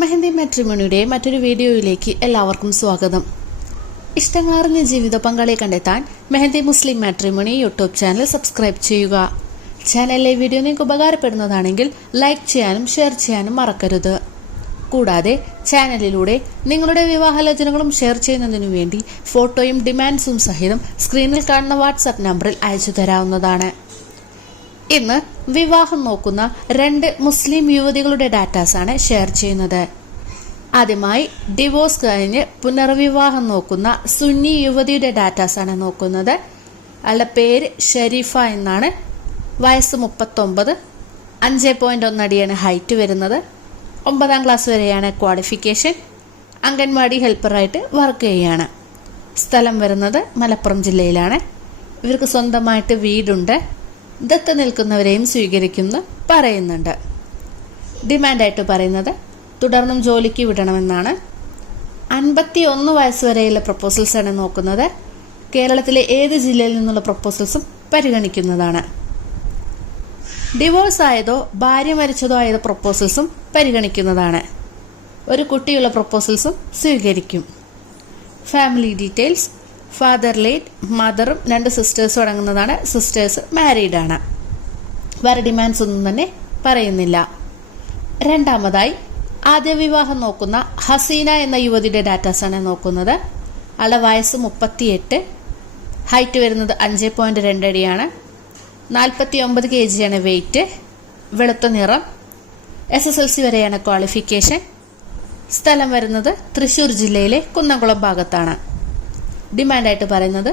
മെഹന്തി മാട്രിമോണിയുടെ മറ്റൊരു വീഡിയോയിലേക്ക് എല്ലാവർക്കും സ്വാഗതം. ഇഷ്ടങ്ങളറിഞ്ഞ ജീവിത പങ്കാളിയെ കണ്ടെത്താൻ മെഹന്തി മുസ്ലിം മാട്രിമോണി യൂട്യൂബ് ചാനൽ സബ്സ്ക്രൈബ് ചെയ്യുക. ചാനലിലെ വീഡിയോ നിങ്ങൾക്ക് ഉപകാരപ്പെടുന്നതാണെങ്കിൽ ലൈക്ക് ചെയ്യാനും ഷെയർ ചെയ്യാനും മറക്കരുത്. കൂടാതെ ചാനലിലൂടെ നിങ്ങളുടെ വിവാഹാലോചനകളും ഷെയർ ചെയ്യുന്നതിനു വേണ്ടി ഫോട്ടോയും ഡിമാൻഡ്സും സഹിതം സ്ക്രീനിൽ കാണുന്ന വാട്സാപ്പ് നമ്പറിൽ അയച്ചു തരാവുന്നതാണ്. ഇന്ന് വിവാഹം നോക്കുന്ന 2 മുസ്ലിം യുവതികളുടെ ഡാറ്റാസാണ് ഷെയർ ചെയ്യുന്നത്. ആദ്യമായി ഡിവോഴ്സ് കഴിഞ്ഞ് പുനർവിവാഹം നോക്കുന്ന സുന്നി യുവതിയുടെ ഡാറ്റാസാണ് നോക്കുന്നത്. അവളുടെ പേര് ഷെരീഫ എന്നാണ്. വയസ്സ് 39, 5.1 അടിയാണ് ഹൈറ്റ് വരുന്നത്. 9ാം ക്ലാസ് വരെയാണ് ക്വാളിഫിക്കേഷൻ. അംഗൻവാടി ഹെൽപ്പറായിട്ട് വർക്ക് ചെയ്യുകയാണ്. സ്ഥലം വരുന്നത് മലപ്പുറം ജില്ലയിലാണ്. ഇവർക്ക് സ്വന്തമായിട്ട് വീടുണ്ട്. ദത്ത് നിൽക്കുന്നവരെയും സ്വീകരിക്കുമെന്ന് പറയുന്നുണ്ട്. ഡിമാൻഡായിട്ട് പറയുന്നത് തുടർന്നും ജോലിക്ക് വിടണമെന്നാണ്. 51 വയസ്സ് വരെയുള്ള പ്രപ്പോസൽസാണ് നോക്കുന്നത്. കേരളത്തിലെ ഏത് ജില്ലയിൽ നിന്നുള്ള പ്രപ്പോസൽസും പരിഗണിക്കുന്നതാണ്. ഡിവോഴ്സ് ആയതോ ഭാര്യ മരിച്ചതോ ആയ പ്രപ്പോസൽസും പരിഗണിക്കുന്നതാണ്. ഒരു കുട്ടിയുള്ള പ്രപ്പോസൽസും സ്വീകരിക്കും. ഫാമിലി ഡീറ്റെയിൽസ്: ഫാദർ ലേറ്റ്, മദറും 2 സിസ്റ്റേഴ്സും അടങ്ങുന്നതാണ്. സിസ്റ്റേഴ്സ് മാരീഡാണ്. വേറെ ഡിമാൻഡ്സ് ഒന്നും തന്നെ പറയുന്നില്ല. രണ്ടാമതായി ആദ്യ വിവാഹം നോക്കുന്ന ഹസീന എന്ന യുവതിയുടെ ഡാറ്റാസാണ് നോക്കുന്നത്. അവളുടെ വയസ്സ് 38, ഹൈറ്റ് വരുന്നത് 5.2 അടിയാണ്. 49 kg വെയിറ്റ്. വെളുത്ത നിറം. SSLC വരെയാണ് ക്വാളിഫിക്കേഷൻ. സ്ഥലം വരുന്നത് തൃശ്ശൂർ ജില്ലയിലെ കുന്നംകുളം ഭാഗത്താണ്. ഡിമാൻഡായിട്ട് പറയുന്നത്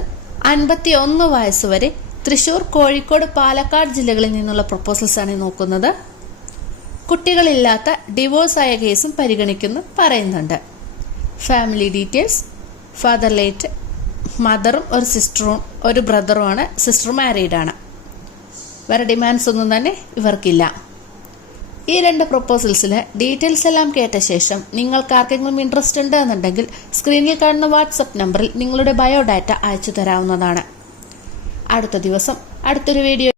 51 വയസ്സ് വരെ തൃശ്ശൂർ, കോഴിക്കോട്, പാലക്കാട് ജില്ലകളിൽ നിന്നുള്ള പ്രപ്പോസൽസാണ് നോക്കുന്നത്. കുട്ടികളില്ലാത്ത ഡിവോഴ്സ് ആയ കേസും പരിഗണിക്കുന്നു പറയുന്നുണ്ട്. ഫാമിലി ഡീറ്റെയിൽസ്: ഫാദർ ലേറ്റ്, മദറും ഒരു സിസ്റ്ററും ഒരു ബ്രദറുമാണ്. സിസ്റ്റർ മാരീഡാണ്. വേറെ ഡിമാൻഡ്സ് ഒന്നും തന്നെ ഇവർക്കില്ല. ഈ 2 പ്രപ്പോസൽസിലെ ഡീറ്റെയിൽസ് എല്ലാം കേട്ട ശേഷം നിങ്ങൾക്ക് ആർക്കെങ്കിലും ഇൻട്രസ്റ്റ് ഉണ്ട് എന്നുണ്ടെങ്കിൽ സ്ക്രീനിൽ കാണുന്ന വാട്സപ്പ് നമ്പറിൽ നിങ്ങളുടെ ബയോഡാറ്റ അയച്ചു തരാവുന്നതാണ്. അടുത്ത ദിവസം അടുത്തൊരു വീഡിയോ